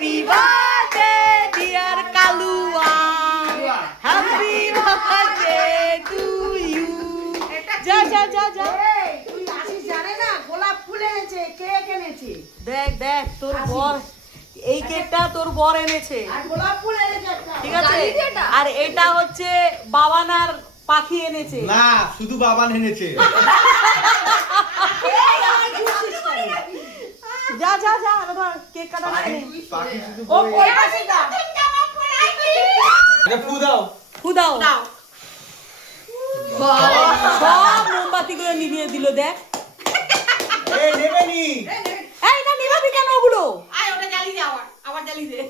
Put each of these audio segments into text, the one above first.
Happy birthday dear Kalua, happy birthday to you. যা যা যা যা, তুই আসিস জানে না, গোলাপ ফুল এনেছে, কেক এনেছে। দেখ দেখ তোর বর, এই কেকটা তোর বর এনেছে, আর গোলাপ ফুল এনেছে একটা। ঠিক আছে? আর এটা হচ্ছে বাবানার পাখি এনেছে। না, শুধু বাবান এনেছে। এই আমার খুশিস করে। যা যা যা, ধর কেক কাটা পাখি নে। পাখি শুধু ও কই পাশে দা। এটা ফু দাও। ফু দাও। সব মোমবাতি গুলো নিভিয়ে দিল, দেখ। এই নেবে নি। এই না, নিভাবি কেন ওগুলো? আয় ওটা জ্বালিয়ে দে, আবার জ্বালিয়ে দে।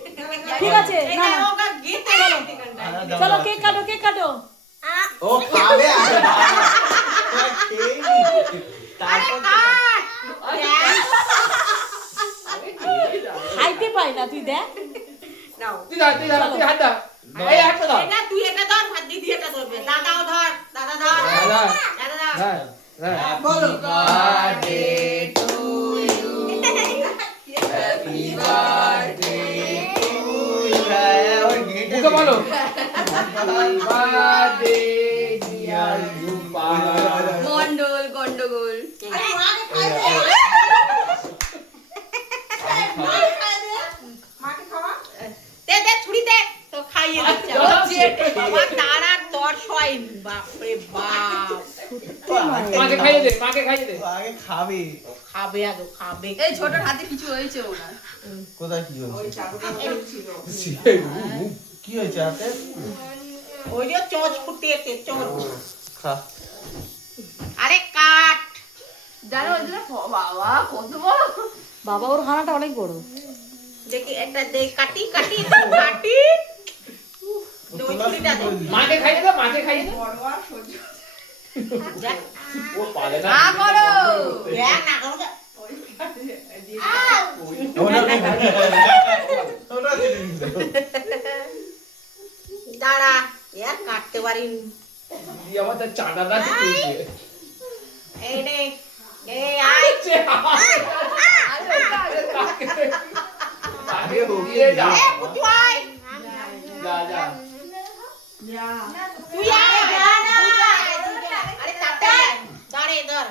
ঠিক আছে, না না, ওটা গেতে চলো কেক কাটো, কেক কাটো। ও খাবে আগে বাবা। তোরা খেয়ে নি। তারপর খাইতে পাই না, তুই দেখ। নাও তুই হাত দা। এই হাতটা দাও। এটা তুই এটা ধর, ভাত দিদি এটা ধরবে। দাদাও ধর, দাদা ধর, দাদা। দাদা ধর। হ্যাঁ, হ্যাঁ। বলো। ওই গেটে মুখে বলো। গন্ডগোল গন্ডগোল। আরে মাকে খাই দে। মাকে খাওয়া। দে দে ছুরি দে, তো খাইয়ে দিচ্ছে। বাবা তারা তোর সয়ন, বাপ রে বাপ। মাকে খাইয়ে দে, মাকে খাইয়ে দে। আগে খাবে। খাবে আগে খাবে। এই ছোট হাতে কিছু হয়েছে ওনার। কোথায় কি হয়েছে? কি হয়েছে হাতে? ওই যে চোচ ফুটিয়েছে, চোচ। খা। আরে কাট। জানো ওই জন্য বাবা কত বড়। বাবা, ওর হানাটা অনেক বড়। দেখি একটা দে, কাটি কাটি কাটি। ওই ছুরিটা দে। মাকে খাইয়ে দে, মাকে খাইয়ে দে। বড় আর সহ্য। যা। ও পারে না। না করো। দেখ না করো। ওটা ওটা দিন দাও। দাঁড়া, এর কাটতে পারিনি। দিদি আমার তার চাটাটা তুলছে। এই নে, এই আয়। আগে দিয়ে যা। এ পুতু আয়। যা যা। তুই আয়। আরে তাড়াতাড়ি আয়। দাঁড়ে ধর।